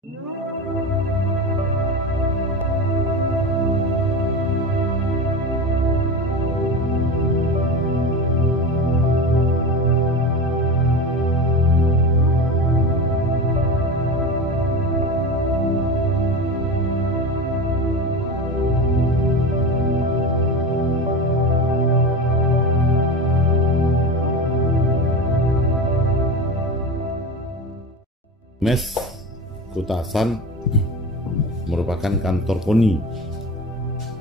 Mes Kutasan merupakan kantor KONI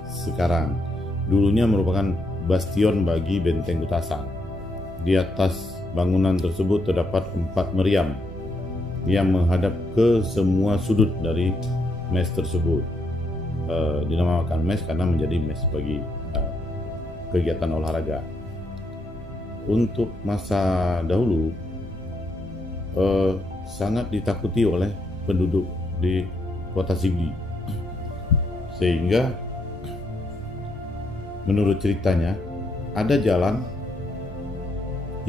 sekarang. Dulunya merupakan bastion bagi benteng Kutasan. Di atas bangunan tersebut terdapat 4 meriam yang menghadap ke semua sudut dari mes tersebut. Dinamakan mes karena menjadi mes bagi kegiatan olahraga. Untuk masa dahulu sangat ditakuti oleh penduduk di kota Sigli, sehingga menurut ceritanya ada jalan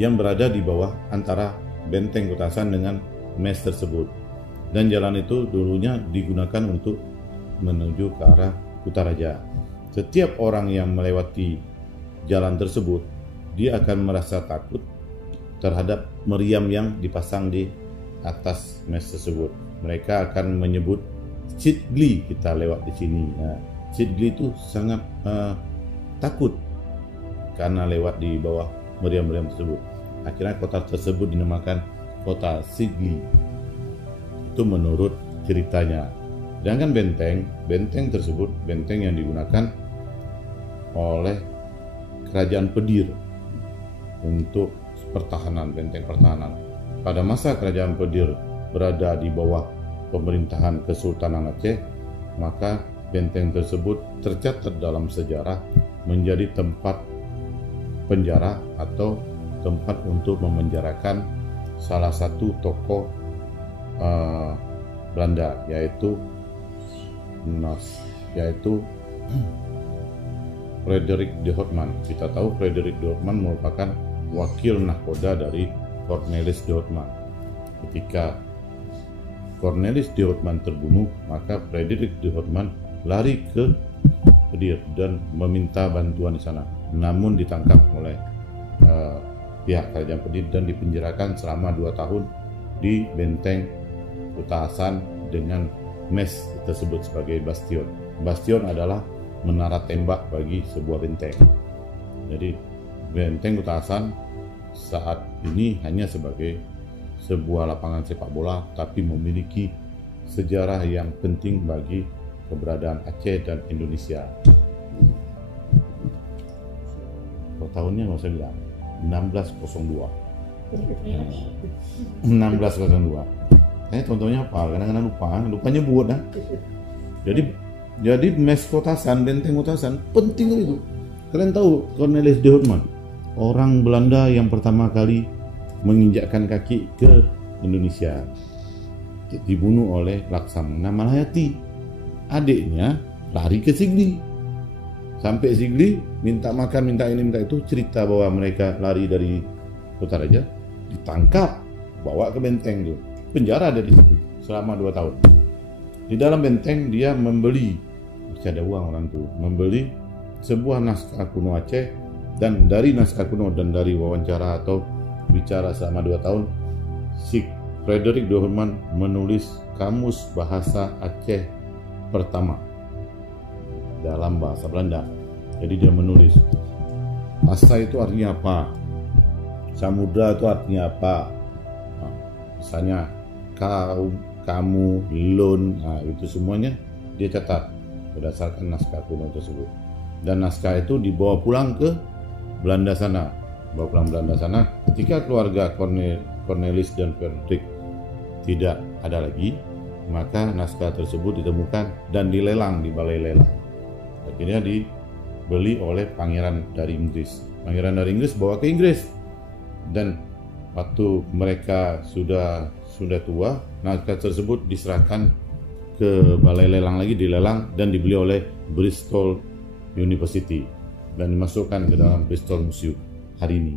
yang berada di bawah antara benteng Kutasan dengan mes tersebut, dan jalan itu dulunya digunakan untuk menuju ke arah Kutaraja. Setiap orang yang melewati jalan tersebut, dia akan merasa takut terhadap meriam yang dipasang di atas mes tersebut. Mereka akan menyebut Citgli kita lewat di sini. Nah, Citgli itu sangat takut karena lewat di bawah meriam-meriam tersebut. Akhirnya kota tersebut dinamakan kota Sigli. Itu menurut ceritanya. Sedangkan benteng tersebut benteng yang digunakan oleh Kerajaan Pedir untuk pertahanan, benteng pertahanan. Pada masa Kerajaan Pedir berada di bawah pemerintahan Kesultanan Aceh, maka benteng tersebut tercatat dalam sejarah menjadi tempat penjara atau tempat untuk memenjarakan salah satu tokoh Belanda, yaitu Frederik de Houtman. Kita tahu Frederik de Houtman merupakan wakil nahkoda dari Cornelis de Houtman. Ketika Cornelis de Houtman terbunuh, maka Frederik de Houtman lari ke Pedir dan meminta bantuan di sana. Namun ditangkap oleh pihak Kerajaan Pedir dan dipenjarakan selama 2 tahun di benteng Kutasan dengan mes tersebut sebagai bastion. Bastion adalah menara tembak bagi sebuah benteng. Jadi benteng Kutasan saat ini hanya sebagai sebuah lapangan sepak bola, tapi memiliki sejarah yang penting bagi keberadaan Aceh dan Indonesia. Tahunnya nggak usah bilang, 1602. 1602. Contohnya apa? Kadang-kadang lupa nyebut. Jadi mes Kutasan, benteng Kutasan penting itu. Kalian tahu Cornelis de Houtman, orang Belanda yang pertama kali menginjakkan kaki ke Indonesia, dibunuh oleh Laksamana Malahati. Adiknya lari ke Sigli, sampai Sigli minta makan, minta ini, minta itu, cerita bahwa mereka lari dari Kutaraja, ditangkap, bawa ke benteng itu, penjara dari situ selama 2 tahun. Di dalam benteng dia membeli, masih ada uang orang itu, membeli sebuah naskah kuno Aceh, dan dari naskah kuno dan dari wawancara atau bicara selama 2 tahun, si Frederik de Houtman menulis kamus bahasa Aceh pertama dalam bahasa Belanda. Jadi dia menulis asa itu artinya apa, samudra itu artinya apa, misalnya kau, kamu, lun, itu semuanya dia catat berdasarkan naskah kuno tersebut. Dan naskah itu dibawa pulang ke Belanda sana. Ketika keluarga Cornelis dan Frederik tidak ada lagi, maka naskah tersebut ditemukan dan dilelang di balai lelang. Akhirnya dibeli oleh pangeran dari Inggris. Pangeran dari Inggris bawa ke Inggris, dan waktu mereka sudah tua, naskah tersebut diserahkan ke balai lelang lagi, dilelang dan dibeli oleh Bristol University dan dimasukkan ke dalam Bristol Museum hari ini.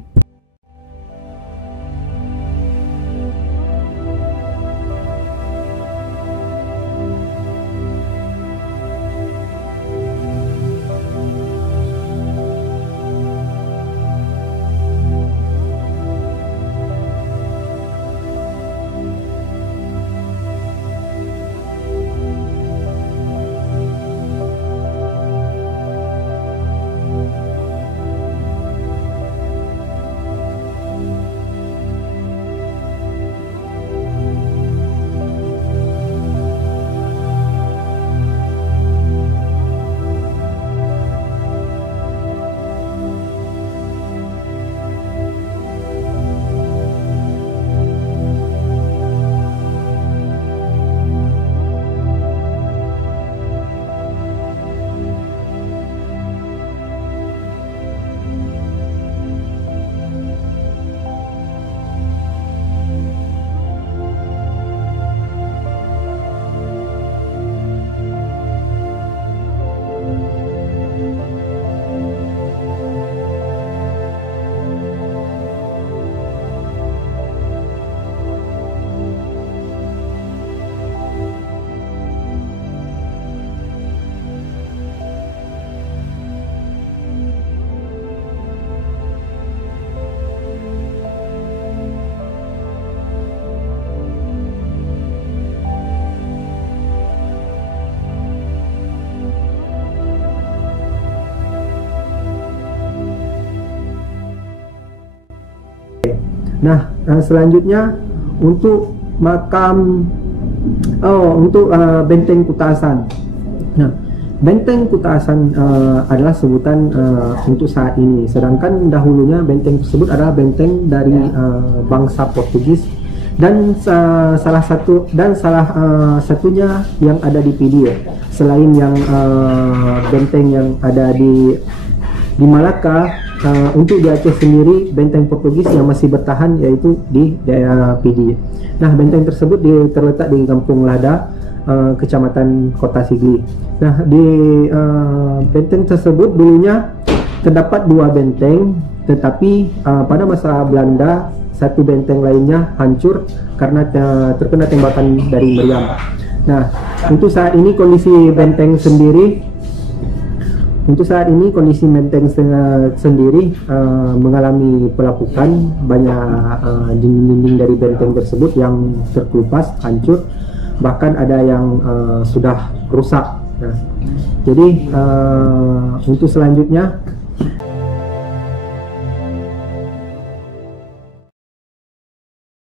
Nah, selanjutnya untuk Benteng Kutasan. Nah, Benteng Kutasan adalah sebutan untuk saat ini. Sedangkan dahulunya benteng tersebut adalah benteng dari bangsa Portugis dan salah satunya yang ada di PD ya. Selain yang benteng yang ada di Malaka, untuk di Aceh sendiri benteng Portugis yang masih bertahan yaitu di daerah PD. Nah, benteng tersebut terletak di Kampung Lada, Kecamatan Kota Sigli. Nah, di benteng tersebut dulunya terdapat 2 benteng, tetapi pada masa Belanda satu benteng lainnya hancur karena terkena tembakan dari meriam. Nah, untuk saat ini kondisi benteng sendiri mengalami pelapukan. Banyak dinding-dinding dari benteng tersebut yang terkelupas, hancur, bahkan ada yang sudah rusak. Nah, jadi untuk selanjutnya